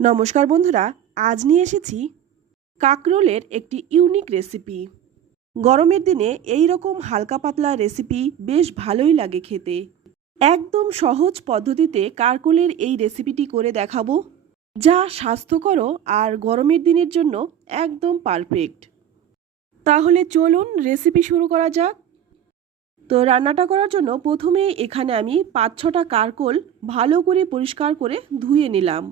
নমস্কার বন্ধুরা, আজ নিয়ে এসেছি কাকরোলের একটি ইউনিক রেসিপি। গরমের দিনে এই রকম হালকা পাতলা রেসিপি বেশ ভালোই লাগে খেতে। একদম সহজ পদ্ধতিতে কারকোলের এই রেসিপিটি করে দেখাবো, যা স্বাস্থ্যকর আর গরমের দিনের জন্য একদম পারফেক্ট। তাহলে চলুন রেসিপি শুরু করা যাক। তো রান্নাটা করার জন্য প্রথমে এখানে আমি পাঁচ ছটা কারকোল ভালো করে পরিষ্কার করে ধুয়ে নিলাম।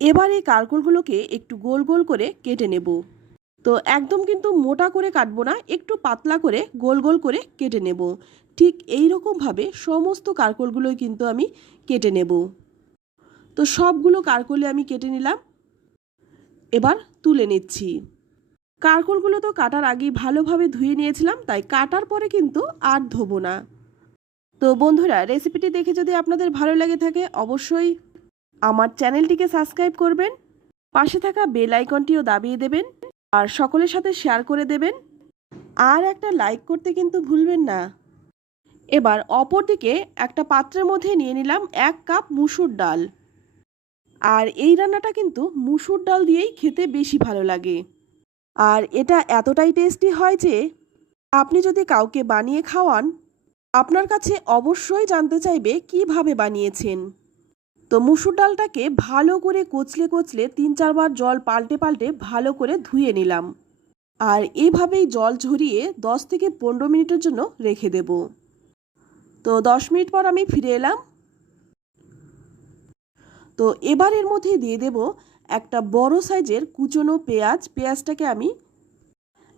এবার এই কারকোলগুলোকে একটু গোল গোল করে কেটে নেব। তো একদম কিন্তু মোটা করে কাটবো না, একটু পাতলা করে গোল গোল করে কেটে নেব। ঠিক এই রকমভাবে সমস্ত কারকোলগুলোই কিন্তু আমি কেটে নেব। তো সবগুলো কারকোলে আমি কেটে নিলাম। এবার তুলে নিচ্ছি। কারকোলগুলো তো কাটার আগেই ভালোভাবে ধুয়ে নিয়েছিলাম, তাই কাটার পরে কিন্তু আর ধোবো না। তো বন্ধুরা, রেসিপিটি দেখে যদি আপনাদের ভালো লাগে থাকে, অবশ্যই আমার চ্যানেলটিকে সাবস্ক্রাইব করবেন, পাশে থাকা বেল আইকনটিও দাবিয়ে দেবেন, আর সকলের সাথে শেয়ার করে দেবেন। আর একটা লাইক করতে কিন্তু ভুলবেন না। এবার অপরদিকে একটা পাত্রের মধ্যে নিয়ে নিলাম এক কাপ মুসুর ডাল। আর এই রান্নাটা কিন্তু মুসুর ডাল দিয়েই খেতে বেশি ভালো লাগে। আর এটা এতটাই টেস্টি হয় যে, আপনি যদি কাউকে বানিয়ে খাওয়ান, আপনার কাছে অবশ্যই জানতে চাইবে কীভাবে বানিয়েছেন। তো মুসুর ডালটাকে ভালো করে কচলে কচলে তিন চারবার জল পাল্টে পাল্টে ভালো করে ধুয়ে নিলাম। আর এভাবেই জল ঝরিয়ে দশ থেকে পনেরো মিনিটের জন্য রেখে দেব। তো দশ মিনিট পর আমি ফিরে এলাম। তো এবার এর মধ্যে দিয়ে দেব একটা বড় সাইজের কুচনো পেঁয়াজ। পেঁয়াজটাকে আমি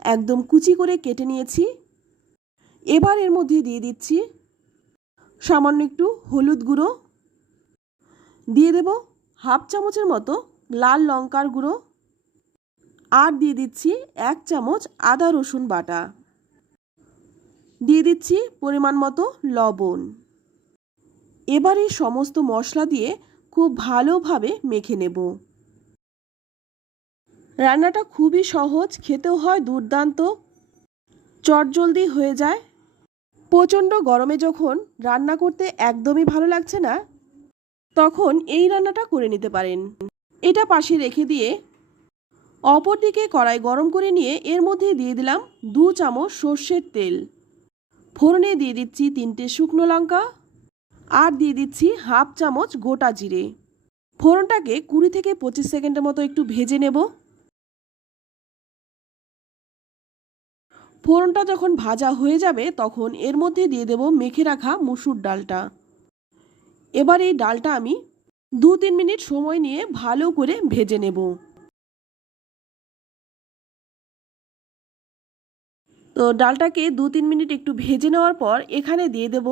একদম কুচি করে কেটে নিয়েছি। এবার এর মধ্যে দিয়ে দিচ্ছি সামান্য একটু হলুদ গুঁড়ো। দিয়ে দেব হাফ চামচের মতো লাল লঙ্কার গুঁড়ো। আর দিয়ে দিচ্ছি এক চামচ আদা রসুন বাটা। দিয়ে দিচ্ছি পরিমাণ মতো লবণ। এবার এই সমস্ত মশলা দিয়ে খুব ভালোভাবে মেখে নেব। রান্নাটা খুবই সহজ, খেতেও হয় দুর্দান্ত। চটজলদি হয়ে যায়। প্রচণ্ড গরমে যখন রান্না করতে একদমই ভালো লাগছে না তখন এই রান্নাটা করে নিতে পারেন। এটা পাশে রেখে দিয়ে অপরদিকে কড়াই গরম করে নিয়ে এর মধ্যে দিয়ে দিলাম দু চামচ সর্ষের তেল। ফোড়নে দিয়ে দিচ্ছি তিনটে শুকনো লঙ্কা আর দিয়ে দিচ্ছি হাফ চামচ গোটা জিরে। ফোড়নটাকে কুড়ি থেকে পঁচিশ সেকেন্ডের মতো একটু ভেজে নেব। ফোড়নটা যখন ভাজা হয়ে যাবে তখন এর মধ্যে দিয়ে দেব মেখে রাখা মুসুর ডালটা। এবার এই ডালটা আমি দু তিন মিনিট সময় নিয়ে ভালো করে ভেজে নেব। তো ডালটাকে দু তিন মিনিট একটু ভেজে নেওয়ার পর এখানে দিয়ে দেব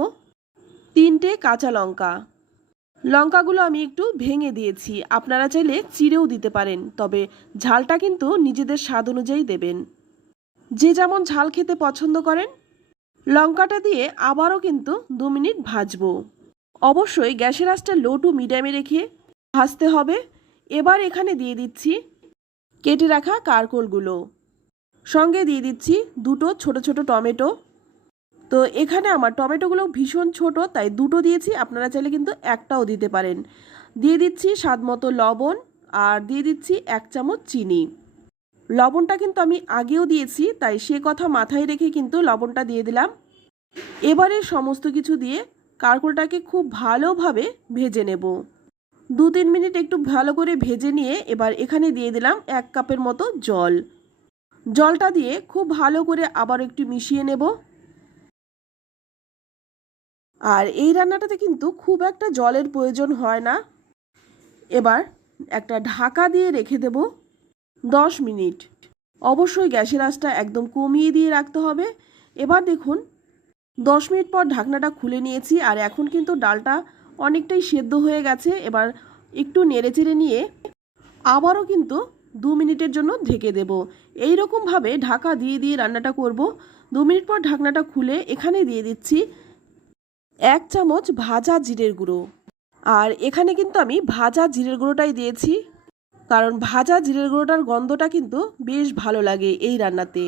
তিনটে কাঁচা লঙ্কা। লঙ্কাগুলো আমি একটু ভেঙে দিয়েছি, আপনারা চাইলে চিড়েও দিতে পারেন, তবে ঝালটা কিন্তু নিজেদের স্বাদ অনুযায়ী দেবেন। যে যেমন ঝাল খেতে পছন্দ করেন, লঙ্কাটা দিয়ে আবারও কিন্তু দু মিনিট ভাজবো। অবশ্যই গ্যাসের আঁচটা লো টু মিডিয়ামে রেখে ভাজতে হবে। এবার এখানে দিয়ে দিচ্ছি কেটে রাখা কারকোলগুলো। সঙ্গে দিয়ে দিচ্ছি দুটো ছোট ছোট টমেটো। তো এখানে আমার টমেটোগুলো ভীষণ ছোট, তাই দুটো দিয়েছি। আপনারা চাইলে কিন্তু একটাও দিতে পারেন। দিয়ে দিচ্ছি স্বাদ মতো লবণ আর দিয়ে দিচ্ছি এক চামচ চিনি। লবণটা কিন্তু আমি আগেও দিয়েছি, তাই সে কথা মাথায় রেখে কিন্তু লবণটা দিয়ে দিলাম। এবারে সমস্ত কিছু দিয়ে কারকোলটাকে খুব ভালোভাবে ভেজে নেব। দু তিন মিনিট একটু ভালো করে ভেজে নিয়ে এবার এখানে দিয়ে দিলাম এক কাপের মতো জল। জলটা দিয়ে খুব ভালো করে আবার একটু মিশিয়ে নেব। আর এই রান্নাটাতে কিন্তু খুব একটা জলের প্রয়োজন হয় না। এবার একটা ঢাকা দিয়ে রেখে দেব দশ মিনিট। অবশ্যই গ্যাসের আঁচটা একদম কমিয়ে দিয়ে রাখতে হবে। এবার দেখুন দশ মিনিট পর ঢাকনাটা খুলে নিয়েছি আর এখন কিন্তু ডালটা অনেকটাই সেদ্ধ হয়ে গেছে। এবার একটু নেড়েচেড়ে নিয়ে আবারও কিন্তু দু মিনিটের জন্য ঢেকে দেব। এই রকমভাবে ঢাকা দিয়ে দিয়ে রান্নাটা করব। দু মিনিট পর ঢাকনাটা খুলে এখানে দিয়ে দিচ্ছি এক চামচ ভাজা জিরের গুঁড়ো। আর এখানে কিন্তু আমি ভাজা জিরের গুঁড়োটাই দিয়েছি। কারণ ভাজা জিরের গুঁড়োটার গন্ধটা কিন্তু বেশ ভালো লাগে এই রান্নাতে।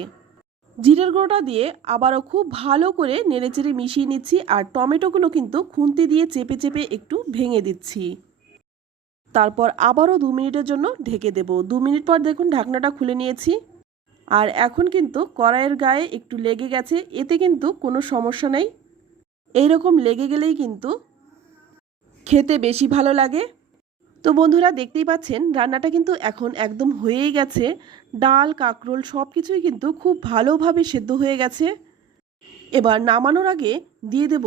জিরের গুঁড়োটা দিয়ে আবারও খুব ভালো করে নেড়েচেড়ে মিশিয়ে নিচ্ছি আর টমেটোগুলো কিন্তু খুন্তি দিয়ে চেপে চেপে একটু ভেঙে দিচ্ছি। তারপর আবারও দু মিনিটের জন্য ঢেকে দেব। দু মিনিট পর দেখুন ঢাকনাটা খুলে নিয়েছি। আর এখন কিন্তু কড়াইয়ের গায়ে একটু লেগে গেছে, এতে কিন্তু কোনো সমস্যা নেই। এইরকম লেগে গেলেই কিন্তু খেতে বেশি ভালো লাগে। তো বন্ধুরা দেখতেই পাচ্ছেন, রান্নাটা কিন্তু এখন একদম হয়েই গেছে। ডাল, কাঁকরোল সব কিছুই কিন্তু খুব ভালোভাবে সেদ্ধ হয়ে গেছে। এবার নামানোর আগে দিয়ে দেব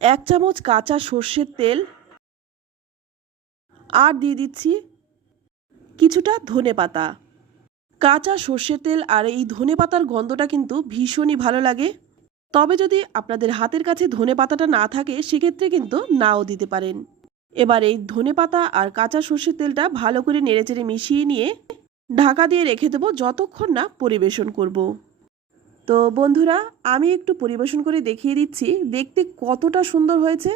এক চামচ কাঁচা সর্ষের তেল আর দিয়ে দিচ্ছি কিছুটা ধনে পাতা। কাঁচা সর্ষের তেল আর এই ধনে পাতার গন্ধটা কিন্তু ভীষণই ভালো লাগে। তবে যদি আপনাদের হাতের কাছে ধনে পাতাটা না থাকে, সেক্ষেত্রে কিন্তু নাও দিতে পারেন। এবার এই ধনে পাতা আর কাঁচা সর্ষের তেলটা ভালো করে নেড়েচেড়ে মিশিয়ে নিয়ে ঢাকা দিয়ে রেখে দেবো যতক্ষণ না পরিবেশন করব। তো বন্ধুরা, আমি একটু পরিবেশন করে দেখিয়ে দিচ্ছি। দেখতে কতটা সুন্দর হয়েছে,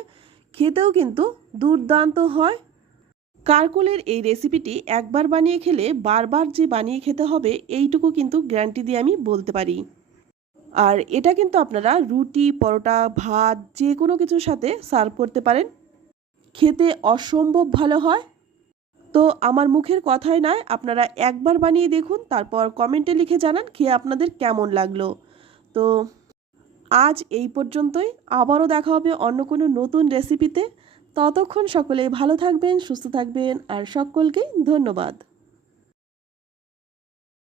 খেতেও কিন্তু দুর্দান্ত হয়। কারকোলের এই রেসিপিটি একবার বানিয়ে খেলে বারবার যে বানিয়ে খেতে হবে, এইটুকু কিন্তু গ্যারান্টি দিয়ে আমি বলতে পারি। আর এটা কিন্তু আপনারা রুটি, পরোটা, ভাত, যে কোনো কিছুর সাথে সার্ভ করতে পারেন। খেতে অসম্ভব ভালো হয়। তো আমার মুখের কথাই নয়, আপনারা একবার বানিয়ে দেখুন, তারপর কমেন্টে লিখে জানান খেয়ে আপনাদের কেমন লাগল। তো আজ এই পর্যন্তই, আবারও দেখা হবে অন্য কোনো নতুন রেসিপিতে ততক্ষণ সকলে ভালো থাকবেন, সুস্থ থাকবেন, আর সকলকে ধন্যবাদ।